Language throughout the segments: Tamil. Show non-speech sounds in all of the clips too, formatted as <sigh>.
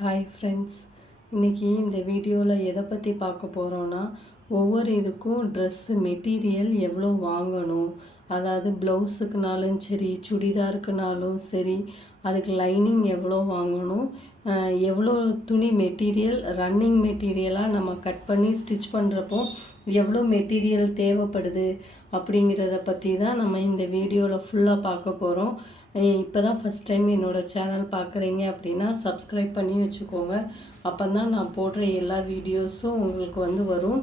ஹாய் ஃப்ரெண்ட்ஸ் இன்றைக்கி இந்த வீடியோவில் எதை பற்றி பார்க்க போகிறோன்னா ஒவ்வொரு இதுக்கும் ட்ரெஸ்ஸு மெட்டீரியல் எவ்வளோ வாங்கணும். அதாவது ப்ளவுஸுக்குனாலும் சரி சுடிதாருக்குனாலும் சரி அதுக்கு லைனிங் எவ்வளோ வாங்கணும் எவ்வளோ துணி மெட்டீரியல் ரன்னிங் மெட்டீரியலாக நம்ம கட் பண்ணி ஸ்டிச் பண்ணுறப்போ எவ்வளோ மெட்டீரியல் தேவைப்படுது அப்படிங்கிறத பற்றி தான் நம்ம இந்த வீடியோவில் ஃபுல்லாக பார்க்க போகிறோம் இப்போ தான் ஃபஸ்ட் டைம் என்னோடய சேனல் பார்க்குறீங்க அப்படின்னா சப்ஸ்கிரைப் பண்ணி வச்சுக்கோங்க. அப்போ தான் நான் போடுற எல்லா வீடியோஸும் உங்களுக்கு வந்து வரும்.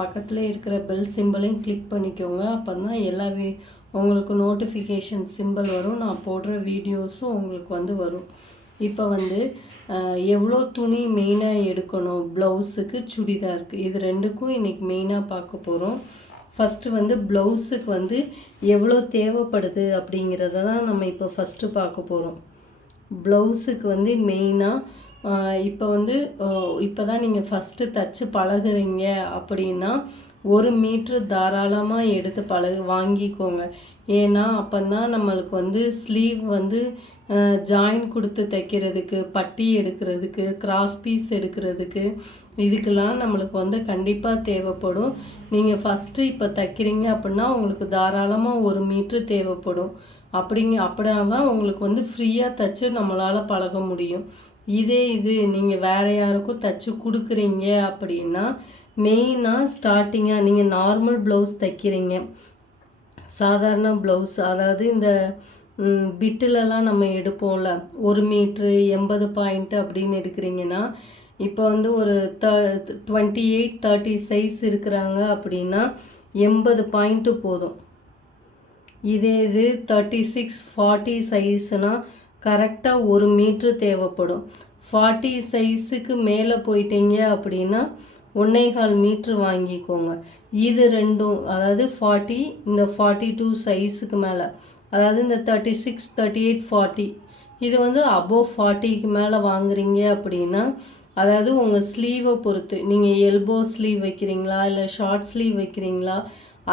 பக்கத்தில் இருக்கிற பெல் சிம்பிளையும் கிளிக் பண்ணிக்கோங்க. அப்போ தான் எல்லா வீ உங்களுக்கு நோட்டிஃபிகேஷன் சிம்பிள் வரும். நான் போடுற வீடியோஸும் உங்களுக்கு வந்து வரும். இப்போ வந்து எவ்வளோ துணி மெயினாக எடுக்கணும்? ப்ளவுஸுக்கு சுடிதாருக்கு இது ரெண்டுக்கும் இன்றைக்கி மெயினாக பார்க்க போகிறோம் ஃபஸ்ட்டு வந்து ப்ளவுஸுக்கு வந்து எவ்வளோ தேவைப்படுது அப்படிங்கிறத தான் நம்ம இப்போ ஃபஸ்ட்டு பார்க்க போகிறோம் ப்ளவுஸுக்கு வந்து மெயினாக இப்போ வந்து இப்போ தான் நீங்கள் ஃபஸ்ட்டு தச்சு பழகுறீங்க அப்படின்னா ஒரு மீட்ரு தாராளமாக எடுத்து பழகு வாங்கிக்கோங்க. ஏன்னா அப்போ தான் நம்மளுக்கு வந்து ஸ்லீவ் வந்து ஜாயின் கொடுத்து தைக்கிறதுக்கு பட்டி எடுக்கிறதுக்கு கிராஸ் பீஸ் எடுக்கிறதுக்கு இதுக்கெல்லாம் நம்மளுக்கு வந்து கண்டிப்பாக தேவைப்படும். நீங்கள் ஃபஸ்ட்டு இப்போ தைக்கிறீங்க அப்படின்னா உங்களுக்கு தாராளமாக ஒரு மீட்ரு தேவைப்படும். அப்படிங்க அப்படின்னா தான் உங்களுக்கு வந்து ஃப்ரீயாக தைச்சு நம்மளால் பழக முடியும். இதே இது நீங்கள் வேறு யாருக்கும் தைச்சு கொடுக்குறீங்க அப்படின்னா மெயினாக ஸ்டார்டிங்காக நீங்கள் நார்மல் ப்ளவுஸ் தைக்கிறீங்க. சாதாரண ப்ளவுஸ் அதாவது இந்த பிட்டிலலாம் நம்ம எடுப்போம்ல ஒரு மீட்ரு எண்பது பாயிண்ட் அப்படின்னு எடுக்கிறீங்கன்னா இப்போ வந்து ஒரு the twenty eight thirty size இருக்கிறாங்க அப்படின்னா எண்பது பாயிண்ட்டு போதும். இதே இது தேர்ட்டி சிக்ஸ் ஃபார்ட்டி சைஸ்னால் கரெக்டாக ஒரு மீட்ரு தேவைப்படும். ஃபார்ட்டி சைஸுக்கு மேலே போயிட்டீங்க அப்படின்னா ஒன்னேகால் மீட்ரு வாங்கிக்கோங்க. இது ரெண்டும் அதாவது ஃபார்ட்டி இந்த ஃபார்ட்டி டூ சைஸுக்கு மேலே. அதாவது இந்த thirty six thirty eight forty இது வந்து அபோவ் ஃபார்ட்டிக்கு மேலே வாங்குறீங்க அப்படின்னா அதாவது உங்கள் ஸ்லீவை பொறுத்து நீங்கள் எல்போ ஸ்லீவ் வைக்கிறீங்களா இல்லை ஷார்ட் ஸ்லீவ் வைக்கிறீங்களா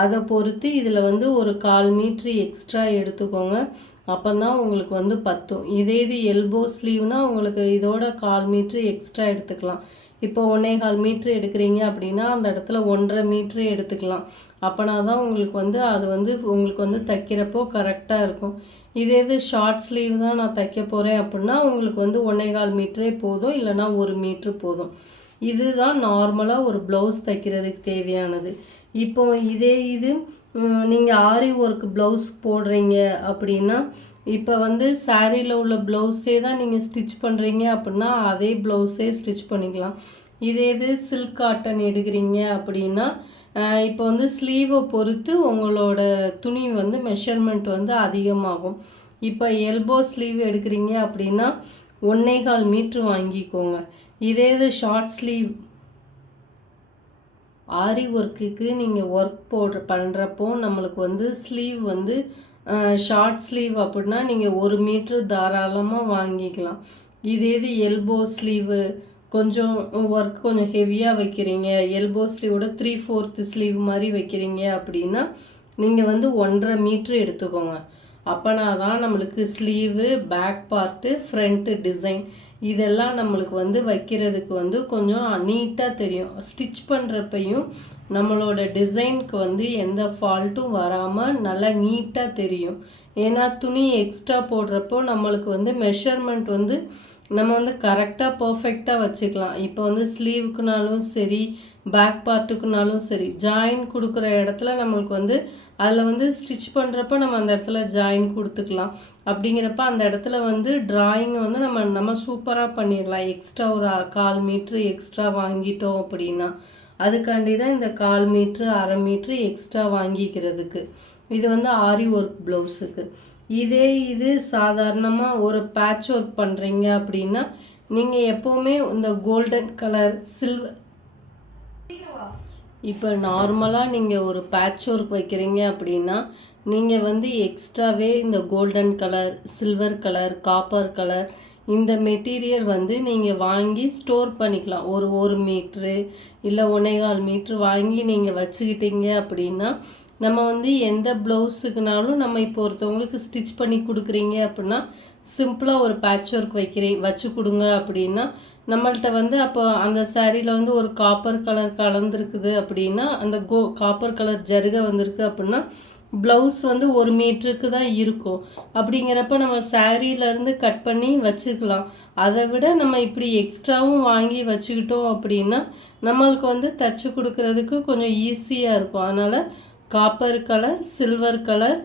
அதை பொறுத்து இதில் வந்து ஒரு கால் மீட்ரு எக்ஸ்ட்ரா எடுத்துக்கோங்க. அப்போ தான் உங்களுக்கு வந்து பத்தும். இதே இது எல்போ ஸ்லீவ்னால் உங்களுக்கு இதோட கால் மீட்ரு எக்ஸ்ட்ரா எடுத்துக்கலாம். இப்போ ஒன்றே கால் மீட்ரு எடுக்கிறீங்க அப்படின்னா அந்த இடத்துல ஒன்றரை மீட்ரு எடுத்துக்கலாம். அப்போனா தான் உங்களுக்கு வந்து அது வந்து உங்களுக்கு வந்து தைக்கிறப்போ கரெக்டாக இருக்கும். இதே இது ஷார்ட் ஸ்லீவ் தான் நான் தைக்க போகிறேன் அப்படின்னா உங்களுக்கு வந்து ஒன்றே கால் மீட்டரே போதும் இல்லைன்னா ஒரு மீட்ரு போதும். இதுதான் நார்மலாக ஒரு ப்ளவுஸ் தைக்கிறதுக்கு தேவையானது. இப்போ இதே இது நீங்கள் ஆரி ஒர்க் ப்ளவுஸ் போடுறீங்க அப்படின்னா இப்போ வந்து சாரியில் உள்ள ப்ளவுஸே தான் நீங்கள் ஸ்டிச் பண்ணுறீங்க அப்படின்னா அதே ப்ளவுஸே ஸ்டிச் பண்ணிக்கலாம். இதே இது சில்க் காட்டன் எடுக்கிறீங்க அப்படின்னா இப்போ வந்து ஸ்லீவை பொறுத்து உங்களோட துணி வந்து மெஷர்மெண்ட் வந்து அதிகமாகும். இப்போ எல்போ ஸ்லீவ் எடுக்கிறீங்க அப்படின்னா ஒன்னே கால் மீட்ரு வாங்கிக்கோங்க. இதே இது ஷார்ட் ஸ்லீவ் ஆரி ஒர்க்குக்கு நீங்கள் ஒர்க் போடுற பண்ணுறப்போ நம்மளுக்கு வந்து ஸ்லீவ் வந்து ஷார்ட் ஸ்லீவ் அப்படின்னா நீங்கள் ஒரு மீட்ரு தாராளமாக வாங்கிக்கலாம். இதே இது எல்போ ஸ்லீவு கொஞ்சம் ஒர்க் கொஞ்சம் ஹெவியாக வைக்கிறீங்க. எல்போ ஸ்லீவோட த்ரீ ஃபோர்த்து ஸ்லீவ் மாதிரி வைக்கிறீங்க அப்படின்னா நீங்கள் வந்து ஒன்றரை மீட்ரு எடுத்துக்கோங்க. அப்போனா தான் நம்மளுக்கு sleeve back part front design இதெல்லாம் நம்மளுக்கு வந்து வைக்கிறதுக்கு வந்து கொஞ்சம் நீட்டாக தெரியும். ஸ்டிச் பண்ணுறப்பையும் நம்மளோட டிசைனுக்கு வந்து எந்த ஃபால்ட்டும் வராமல் நல்லா நீட்டாக தெரியும். ஏன்னா துணி எக்ஸ்ட்ரா போடுறப்போ நம்மளுக்கு வந்து மெஷர்மெண்ட் வந்து நம்ம வந்து கரெக்டாக பர்ஃபெக்டாக வச்சுக்கலாம். இப்போ வந்து ஸ்லீவுக்குனாலும் சரி பேக் பார்ட்டுக்குனாலும் சரி ஜாயின் கொடுக்குற இடத்துல நம்மளுக்கு வந்து அதில் வந்து ஸ்டிச் பண்ணுறப்ப நம்ம அந்த இடத்துல ஜாயின் கொடுத்துக்கலாம். அப்படிங்கிறப்ப அந்த இடத்துல வந்து ட்ராயிங் வந்து நம்ம நம்ம சூப்பராக பண்ணிடலாம். எக்ஸ்ட்ரா ஒரு கால் மீட்ரு எக்ஸ்ட்ரா வாங்கிட்டோம் அப்படின்னா. அதுக்காண்டி தான் இந்த கால் மீட்ரு அரை மீட்ரு எக்ஸ்ட்ரா வாங்கிக்கிறதுக்கு. இது வந்து ஆரி ஒர்க் ப்ளவுஸுக்கு இதே இது சாதாரணமாக ஒரு பேட்ச் ஒர்க் பண்ணுறீங்க அப்படின்னா நீங்கள் எப்போவுமே இந்த கோல்டன் கலர் சில்வர் இப்போ நார்மலாக நீங்கள் ஒரு பேட்ச் ஒர்க் வைக்கிறீங்க அப்படின்னா நீங்கள் வந்து எக்ஸ்ட்ராவே இந்த golden colour silver colour copper colour இந்த மெட்டீரியல் வந்து நீங்கள் வாங்கி ஸ்டோர் பண்ணிக்கலாம். ஒரு ஒரு மீட்ரு இல்லை ஒன்னேகால் மீட்ரு வாங்கி நீங்கள் வச்சுக்கிட்டீங்க அப்படின்னா நம்ம வந்து எந்த ப்ளவுஸுக்குனாலும் நம்ம இப்போ ஒருத்தவங்களுக்கு ஸ்டிச் பண்ணி கொடுக்குறீங்க அப்படின்னா சிம்பிளாக ஒரு பேட்ச் ஒர்க் வைக்கிறேன் வச்சு கொடுங்க அப்படின்னா நம்மள்ட்ட வந்து அப்போ அந்த சாரியில் வந்து ஒரு காப்பர் கலர் கலந்துருக்குது அப்படின்னா அந்த கோ காப்பர் கலர் ஜருகை வந்திருக்கு அப்படின்னா ப்ளவுஸ் வந்து ஒரு மீட்டருக்கு தான் இருக்கும். அப்படிங்கிறப்ப நம்ம சாரீலேருந்து கட் பண்ணி வச்சுக்கலாம். அதை விட நம்ம இப்படி எக்ஸ்ட்ராவும் வாங்கி வச்சுக்கிட்டோம் அப்படின்னா நம்மளுக்கு வந்து தச்சு கொடுக்கறதுக்கு கொஞ்சம் ஈஸியாக இருக்கும். அதனால் copper colour silver colour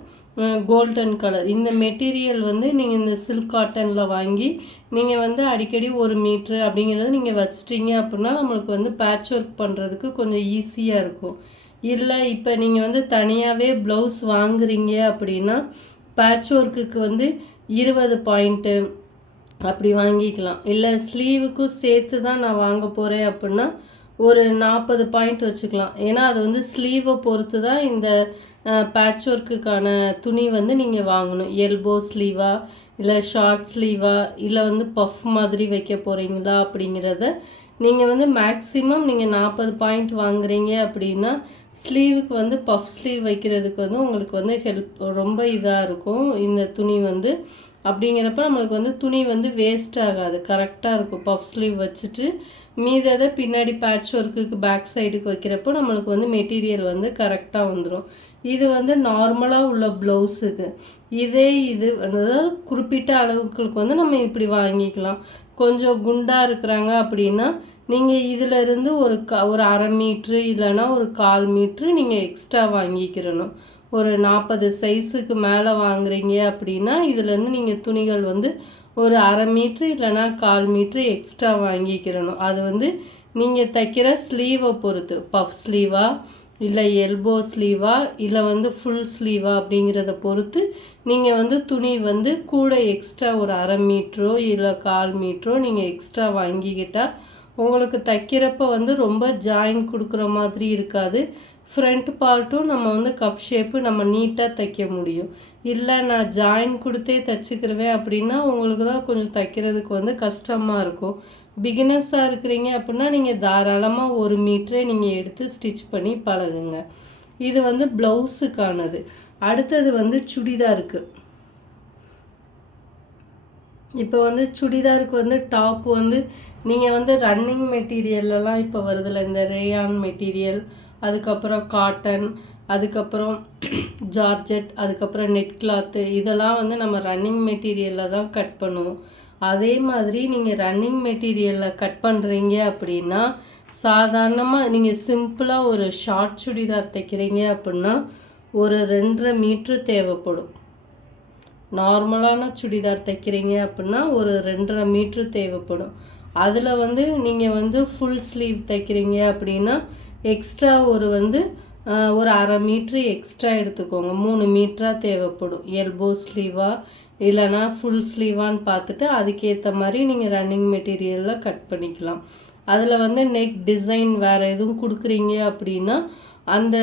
golden colour. இந்த மெட்டீரியல் வந்து நீங்கள் இந்த சில்க் காட்டனில் வாங்கி நீங்கள் வந்து அடிக்கடி ஒரு மீட்ரு அப்படிங்கிறத நீங்கள் வச்சிட்டிங்க அப்படின்னா நம்மளுக்கு வந்து பேட்ச் ஒர்க் பண்ணுறதுக்கு கொஞ்சம் ஈஸியாக இருக்கும். இல்லை இப்போ நீங்கள் வந்து தனியாகவே ப்ளவுஸ் வாங்குறீங்க அப்படின்னா பேட்ச் ஒர்க்குக்கு வந்து இருபது பாயிண்ட்டு அப்படி வாங்கிக்கலாம். இல்லை ஸ்லீவுக்கும் சேர்த்து தான் நான் வாங்க போகிறேன் அப்படின்னா ஒரு நாற்பது பாயிண்ட் வச்சுக்கலாம். ஏன்னா அது வந்து ஸ்லீவை பொறுத்து தான் இந்த பேட்ச் ஒர்க்குக்கான துணி வந்து நீங்கள் வாங்கணும். எல்போ ஸ்லீவா இல்லை ஷார்ட் ஸ்லீவா இல்லை வந்து பஃப் மாதிரி வைக்க போகிறீங்களா அப்படிங்கிறத நீங்கள் வந்து மேக்ஸிமம் நீங்கள் நாற்பது பாயிண்ட் வாங்குறீங்க அப்படின்னா ஸ்லீவுக்கு வந்து பஃப் ஸ்லீவ் வைக்கிறதுக்கு வந்து உங்களுக்கு வந்து ஹெல்ப் ரொம்ப இதாக இருக்கும். இந்த துணி வந்து அப்படிங்கிறப்ப நம்மளுக்கு வந்து துணி வந்து வேஸ்ட் ஆகாது. கரெக்டாக இருக்கும். பஃப் ஸ்லீவ் வச்சுட்டு மீததை பின்னாடி பேட்ச் ஒர்க்குக்கு பேக் சைடுக்கு வைக்கிறப்போ நம்மளுக்கு வந்து மெட்டீரியல் வந்து கரெக்டாக வந்துடும் இது வந்து நார்மலாக உள்ள ப்ளவுஸுக்கு இதே இது அதாவது குறிப்பிட்ட அளவுகளுக்கு வந்து நம்ம இப்படி வாங்கிக்கலாம். கொஞ்சம் குண்டாக இருக்கிறாங்க அப்படின்னா நீங்கள் இதிலிருந்து ஒரு க ஒரு அரை மீட்ரு இல்லைன்னா ஒரு கால் மீட்ரு நீங்கள் எக்ஸ்ட்ரா வாங்கிக்கிறணும். ஒரு நாற்பது சைஸுக்கு மேலே வாங்குறீங்க அப்படின்னா இதுலேருந்து நீங்கள் துணிகள் வந்து ஒரு அரை மீட்ரு இல்லைனா கால் மீட்ரு எக்ஸ்ட்ரா வாங்கிக்கிறணும். அது வந்து நீங்கள் தைக்கிற ஸ்லீவை பொறுத்து. பஃப் ஸ்லீவா இல்லை எல்போ ஸ்லீவா இல்லை வந்து ஃபுல் ஸ்லீவா அப்படிங்கிறத பொறுத்து நீங்கள் வந்து துணி வந்து கூட எக்ஸ்ட்ரா ஒரு அரை மீட்ரோ இல்லை கால் மீட்ரோ நீங்கள் எக்ஸ்ட்ரா வாங்கிக்கிட்டால் உங்களுக்கு தைக்கிறப்ப வந்து ரொம்ப ஜாயின் கொடுக்குற மாதிரி இருக்காது. ஃப்ரண்ட் பார்ட்டும் நம்ம வந்து கப் ஷேப்பு நம்ம நீட்டாக தைக்க முடியும். இல்லை நான் ஜாயின் கொடுத்தே தைச்சிக்கிறவேன் அப்படின்னா உங்களுக்கு தான் கொஞ்சம் தைக்கிறதுக்கு வந்து கஷ்டமாக இருக்கும். பிகினர்ஸாக இருக்கிறீங்க அப்படின்னா நீங்கள் தாராளமாக ஒரு மீட்டரை நீங்கள் எடுத்து ஸ்டிச் பண்ணி பழகுங்க. இது வந்து ப்ளவுஸுக்கானது அடுத்தது வந்து சுடிதாருக்கு. இப்போ வந்து சுடிதாருக்கு வந்து டாப் வந்து நீங்கள் வந்து ரன்னிங் மெட்டீரியல்லாம் இப்போ வருதில்ல இந்த ரேயான் மெட்டீரியல் அதுக்கப்புறம் காட்டன் அதுக்கப்புறம் <clears throat> ஜார்ஜெட் அதுக்கப்புறம் நெட் கிளாத்து இதெல்லாம் வந்து நம்ம ரன்னிங் மெட்டீரியலில் தான் கட் பண்ணுவோம். அதே மாதிரி நீங்கள் ரன்னிங் மெட்டீரியலில் கட் பண்ணுறீங்க அப்படின்னா சாதாரணமாக நீங்கள் சிம்பிளாக ஒரு ஷார்ட் சுடிதார் தைக்கிறீங்க அப்படின்னா ஒரு ரெண்டரை மீட்ரு தேவைப்படும். நார்மலான சுடிதார் தைக்கிறீங்க அப்படின்னா ஒரு ரெண்டரை மீட்ரு தேவைப்படும். அதில் வந்து நீங்கள் வந்து ஃபுல் ஸ்லீவ் தைக்கிறீங்க அப்படின்னா எக்ஸ்ட்ரா ஒரு வந்து ஒரு அரை மீட்ரு எக்ஸ்ட்ரா எடுத்துக்கோங்க. மூணு மீட்டராக தேவைப்படும். எல்போ ஸ்லீவாக இல்லைனா ஃபுல் ஸ்லீவான்னு பார்த்துட்டு அதுக்கேற்ற மாதிரி நீங்கள் ரன்னிங் மெட்டீரியலில் கட் பண்ணிக்கலாம். அதில் வந்து நெக் டிசைன் வேறு எதுவும் கொடுக்குறீங்க அப்படின்னா அந்த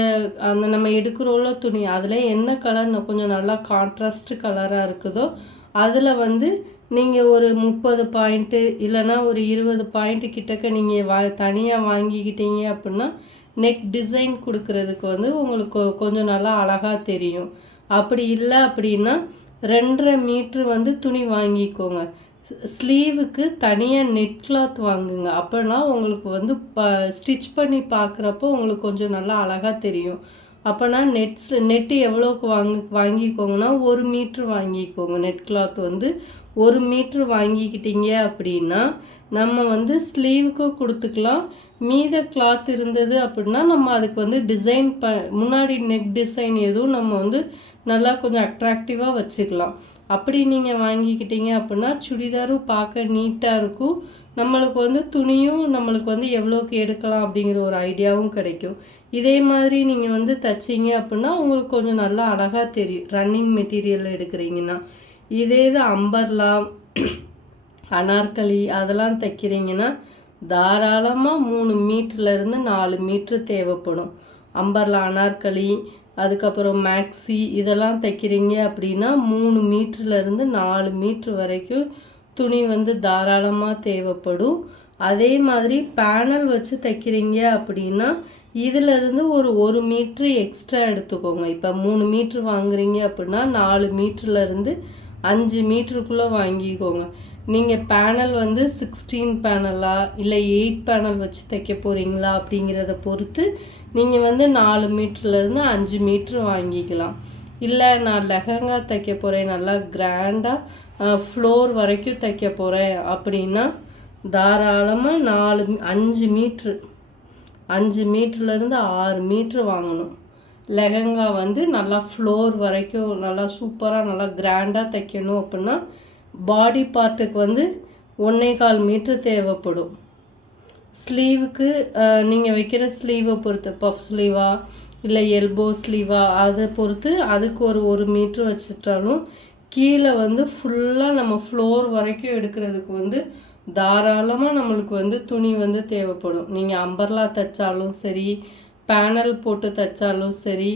அந்த நம்ம எடுக்கிறோம்ல துணி அதில் என்ன கலர் கொஞ்சம் நல்லா கான்ட்ராஸ்ட் கலராக இருக்குதோ அதில் வந்து நீங்கள் ஒரு முப்பது பாயிண்ட்டு இல்லைனா ஒரு இருபது பாயிண்ட்டு கிட்டக்க நீங்கள் வா தனியாக வாங்கிக்கிட்டீங்க அப்படின்னா நெக் டிசைன் கொடுக்கறதுக்கு வந்து உங்களுக்கு கொஞ்சம் நல்லா அழகாக தெரியும். அப்படி இல்லை அப்படின்னா ரெண்டரை மீட்ரு வந்து துணி வாங்கிக்கோங்க. ஸ்லீவுக்கு தனியாக நெட் கிளாத் வாங்குங்க. அப்போனா உங்களுக்கு வந்து ப ஸ்டிச் பண்ணி பார்க்குறப்போ உங்களுக்கு கொஞ்சம் நல்லா அழகாக தெரியும். அப்போனா நெட்ஸ் நெட்டு எவ்வளோக்கு வாங்கி வாங்கிக்கோங்கன்னா ஒரு மீட்ரு வாங்கிக்கோங்க. நெட் கிளாத் வந்து ஒரு மீட்ரு வாங்கிக்கிட்டீங்க அப்படின்னா நம்ம வந்து ஸ்லீவுக்கு கொடுத்துக்கலாம். மீத கிளாத் இருந்தது அப்படின்னா நம்ம அதுக்கு வந்து டிசைன் ப முன்னாடி நெக் டிசைன் எதுவும் நம்ம வந்து நல்லா கொஞ்சம் அட்ராக்டிவாக வச்சுக்கலாம். அப்படி நீங்கள் வாங்கிக்கிட்டீங்க அப்படின்னா சுடிதாரும் பார்க்க நீட்டாக இருக்கும். நம்மளுக்கு வந்து துணியும் நம்மளுக்கு வந்து எவ்வளோக்கு எடுக்கலாம் அப்படிங்கிற ஒரு ஐடியாவும் கிடைக்கும். இதே மாதிரி நீங்கள் வந்து தைச்சிங்க அப்படின்னா உங்களுக்கு கொஞ்சம் நல்லா அழகாக தெரியும் ரன்னிங் மெட்டீரியல் எடுக்கிறீங்கன்னா இதே இது அம்பர்லா அனார்கலி அதெல்லாம் தைக்கிறீங்கன்னா தாராளமாக மூணு மீட்டர்லேருந்து நாலு மீட்ரு தேவைப்படும். அம்பர்லா அனார்கலி அதுக்கப்புறம் மேக்ஸி இதெல்லாம் தைக்கிறீங்க அப்படின்னா மூணு மீட்ருலேருந்து நாலு மீட்ரு வரைக்கும் துணி வந்து தாராளமாக தேவைப்படும். அதே மாதிரி பேனல் வச்சு தைக்கிறீங்க அப்படின்னா இதிலிருந்து ஒரு ஒரு மீட்ரு எக்ஸ்ட்ரா எடுத்துக்கோங்க. இப்போ மூணு மீட்ரு வாங்குறீங்க அப்படின்னா நாலு மீட்ருலேருந்து அஞ்சு மீட்ருக்குள்ளே வாங்கிக்கோங்க. நீங்கள் பேனல் வந்து சிக்ஸ்டீன் பேனலா இல்லை எயிட் பேனல் வச்சு தைக்க போகிறீங்களா அப்படிங்கிறத பொறுத்து நீங்கள் வந்து நாலு மீட்ருலேருந்து அஞ்சு மீட்ரு வாங்கிக்கலாம். இல்லை நான் லெஹங்கா தைக்க போகிறேன் நல்லா கிராண்டாக ஃப்ளோர் வரைக்கும் தைக்க போகிறேன் அப்படின்னா தாராளமாக நாலு அஞ்சு மீட்ரு அஞ்சு மீட்ருலேருந்து ஆறு மீட்ரு வாங்கணும். லெகங்கா வந்து நல்லா ஃப்ளோர் வரைக்கும் நல்லா சூப்பராக நல்லா கிராண்டாக தைக்கணும் அப்படின்னா பாடி பார்ட்டுக்கு வந்து ஒன்றே கால் மீட்ரு தேவைப்படும். ஸ்லீவுக்கு நீங்கள் வைக்கிற ஸ்லீவை பொறுத்து பஃப் ஸ்லீவா இல்லை எல்போ ஸ்லீவா அதை பொறுத்து அதுக்கு ஒரு ஒரு மீட்ரு வச்சுட்டாலும் கீழே வந்து ஃபுல்லாக நம்ம ஃப்ளோர் வரைக்கும் எடுக்கிறதுக்கு வந்து தாராளமாக நம்மளுக்கு வந்து துணி வந்து தேவைப்படும். நீங்கள் அம்பர்லா தைச்சாலும் சரி பேனல் போட்டு தைச்சாலும் சரி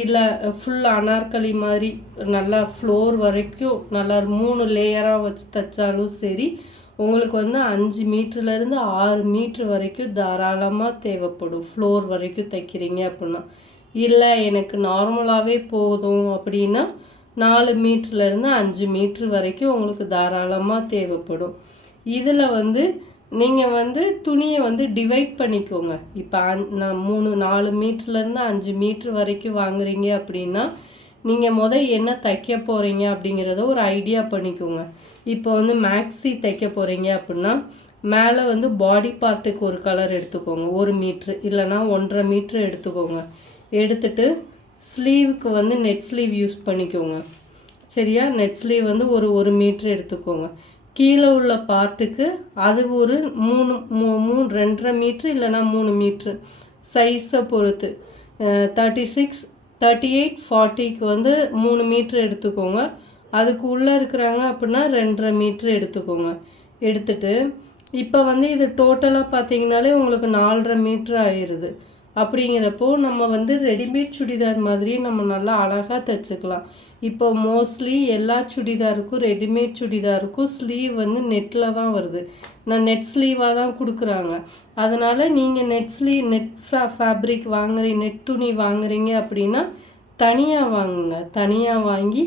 இல்லை ஃபுல் அனார்கலி மாதிரி நல்லா ஃப்ளோர் வரைக்கும் நல்லா மூணு லேயராக வச்சு தைச்சாலும் சரி உங்களுக்கு வந்து அஞ்சு மீட்டர்லேருந்து ஆறு மீட்ரு வரைக்கும் தாராளமாக தேவைப்படும். ஃப்ளோர் வரைக்கும் தைக்கிறீங்க அப்படின்னா. இல்லை எனக்கு நார்மலாகவே போதும் அப்படின்னா நாலு மீட்ருலேருந்து அஞ்சு மீட்ரு வரைக்கும் உங்களுக்கு தாராளமாக தேவைப்படும். இதில் வந்து நீங்கள் வந்து துணியை வந்து டிவைட் பண்ணிக்கோங்க. இப்போ நான் மூணு நாலு மீட்ருலேருந்து அஞ்சு மீட்ரு வரைக்கும் வாங்குறீங்க அப்படின்னா நீங்கள் முதல் என்ன தைக்க போகிறீங்க அப்படிங்கிறத ஒரு ஐடியா பண்ணிக்கோங்க. இப்போ வந்து மேக்ஸி தைக்க போகிறீங்க அப்படின்னா மேலே வந்து பாடி பார்ட்டுக்கு ஒரு கலர் எடுத்துக்கோங்க. ஒரு மீட்ரு இல்லைனா ஒன்றரை மீட்ரு எடுத்துக்கோங்க. எடுத்துட்டு ஸ்லீவுக்கு வந்து நெட் ஸ்லீவ் யூஸ் பண்ணிக்கோங்க. சரியா? நெட் ஸ்லீவ் வந்து ஒரு ஒரு மீட்ரு எடுத்துக்கோங்க. கீழே உள்ள பார்ட்டுக்கு அது ஒரு மூணு மூ மூணு ரெண்டரை மீட்ரு இல்லைனா மூணு மீட்ரு சைஸை பொறுத்து. தேர்ட்டி சிக்ஸ் தேர்ட்டி எயிட் ஃபார்ட்டிக்கு வந்து மூணு மீட்ரு எடுத்துக்கோங்க. அதுக்கு உள்ளே இருக்கிறாங்க அப்படின்னா ரெண்டரை மீட்ரு எடுத்துக்கோங்க. எடுத்துட்டு இப்போ வந்து இது டோட்டலாக பார்த்தீங்கனாலே உங்களுக்கு நாலரை மீட்ரு ஆயிடுது அப்படிங்கிறப்போ நம்ம வந்து ரெடிமேட் சுடிதார் மாதிரி நம்ம நல்லா அழகாக தைச்சிக்கலாம். இப்போ மோஸ்ட்லி எல்லா சுடிதாருக்கும் ரெடிமேட் சுடிதாருக்கும் ஸ்லீவ் வந்து நெட்டில் தான் வருது. நான் நெட் ஸ்லீவாக தான் கொடுக்குறாங்க. அதனால் நீங்கள் நெட் ஸ்லீவ் நெட் ஃபே ஃபேப்ரிக் வாங்குறீங்க நெட் துணி வாங்குறீங்க அப்படின்னா தனியாக வாங்குங்க. தனியாக வாங்கி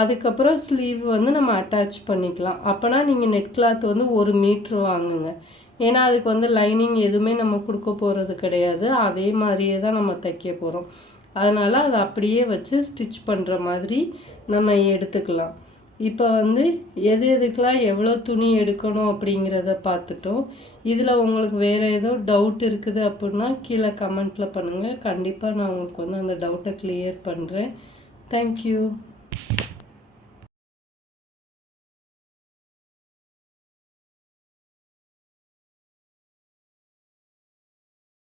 அதுக்கப்புறம் ஸ்லீவ் வந்து நம்ம அட்டாச் பண்ணிக்கலாம். அப்போனா நீங்கள் நெட் கிளாத் வந்து ஒரு மீட்ரு வாங்குங்க. ஏன்னா அதுக்கு வந்து லைனிங் எதுவுமே நம்ம கொடுக்க போகிறது கிடையாது. அதே மாதிரியே தான் நம்ம தைக்க போகிறோம் அதனால் அதை அப்படியே வச்சு ஸ்டிச் பண்ணுற மாதிரி நம்ம எடுத்துக்கலாம். இப்போ வந்து எது எதுக்கெலாம் எவ்வளோ துணி எடுக்கணும் அப்படிங்கிறத பார்த்துட்டோம். இதில் உங்களுக்கு வேறு ஏதோ டவுட் இருக்குது அப்படின்னா கீழே கமெண்ட்டில் பண்ணுங்கள் கண்டிப்பாக நான் உங்களுக்கு வந்து அந்த டவுட்டை கிளியர் பண்ணுறேன் தேங்க்யூ